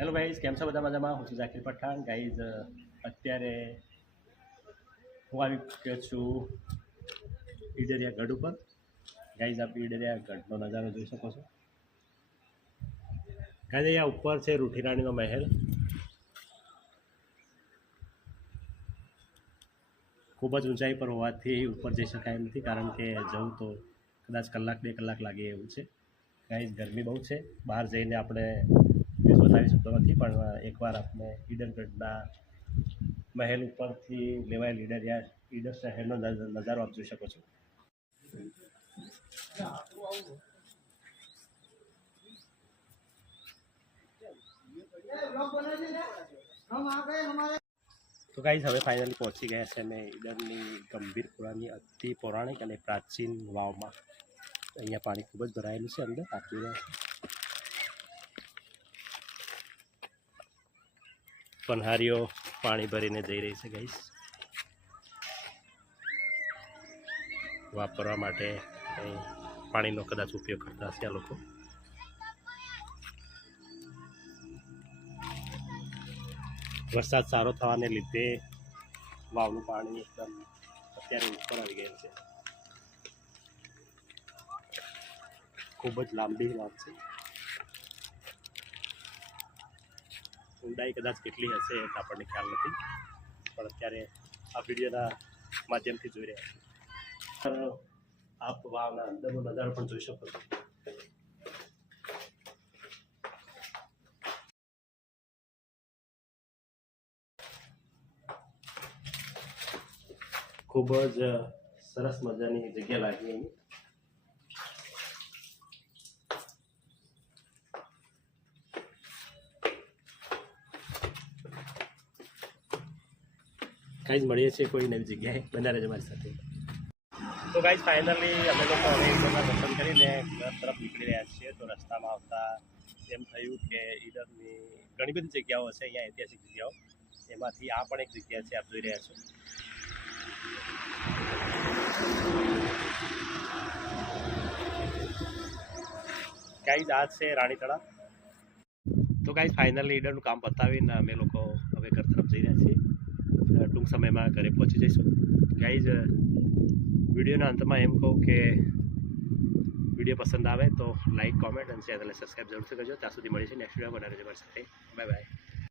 Hello guys, કેમ છો બધા મજામાં? હું છું ઝાકીર પઠાણ. ગાઈઝ, અત્યારે હું આવી ગયો છું ઈડરિયા ગઢ ઉપર. ગાઈઝ, આપ ઈડરિયા ગઢનો નજારો જોઈ શકો છો. ગાઈઝ, અહીંયા ઉપર છે રૂઠી રાણીનો મહેલ. ખૂબ જ ઊંચાઈ પર હોવાથી ઉપર જઈ શકાય એમ નથી, કારણ કે જવું તો કદાચ કલાક 2 કલાક લાગે એવું છે. ગાઈઝ, ગરમી બહુ છે, બહાર જઈને આપણે વ્યૂઝ બતાવી શકતો નથી, પણ એકવાર આપણે ઈડરગઢના મહેલ ઉપરથી લેવાયેલ ઈડર શહેરનો નજારો આપ જોઈ શકો છો. તો ગાઈઝ, હવે ફાઇનલી પહોંચી ગયા છે અમે ઈડરની ગંભીરપુરાની અતિ પૌરાણિક અને પ્રાચીન વાવમાં. અહીંયા પાણી ખૂબ જ ભરાયેલું છે અંદર. આપી પનહારીઓ પાણી ભરીને જઈ રહી છે ગાઈઝ. વાપરવા માટે પાણીનો કદાચ ઉપયોગ કરતા હશે આ લોકો. વરસાદ સારો થવાને લીધે વાવનું પાણી એકદમ અત્યારે ઉપર આવી ગયેલું છે. ખૂબ જ લાંબી વાવ છે. ઊંડાઈ કદાચ કેટલી હશે એ આપણને ખ્યાલ નથી, પણ અત્યારે આ વિડીયોના માધ્યમથી જોઈ રહ્યા છીએ. આપ વાવના અંદરનો નજારો પણ જોઈ શકો છો. ખૂબ જ સરસ મજાની જગ્યા લાગી અહીં. ગાઈઝ, મળીએ છીએ કોઈ નવી જગ્યાએ. બના રહેજો મારી સાથે. તો ગાઈઝ, ફાઇનલી અમે લોકો હવે ઈડરના દર્શન કરીને ઘર તરફ નીકળી રહ્યા છીએ. તો રસ્તામાં આવતા એમ થયું કે ઈડરની ઘણી બધી જગ્યાઓ છે અહીંયા, ઐતિહાસિક જગ્યાઓ. એમાંથી આ પણ એક જગ્યા છે, આપ જોઈ રહ્યા છો. ગાઈઝ, આ છે રાણી તળાવ. તો ગાઈઝ, ફાઇનલી ઈડરનું કામ પતાવીને અમે લોકો હવે ઘર તરફ જઈ રહ્યા છીએ. ટૂંક સમયમાં ઘરે પહોંચી જઈશું. ગાઈઝ, વિડીયોના અંતમાં એમ કહું કે વિડીયો પસંદ આવે તો લાઇક, કોમેન્ટ અને ચેનલને સબસ્ક્રાઈબ જરૂરથી કરજો. ત્યાં સુધી મળીશું નેક્સ્ટ વિડીયો બનાવી રહેજો મારી સાથે. Bye bye.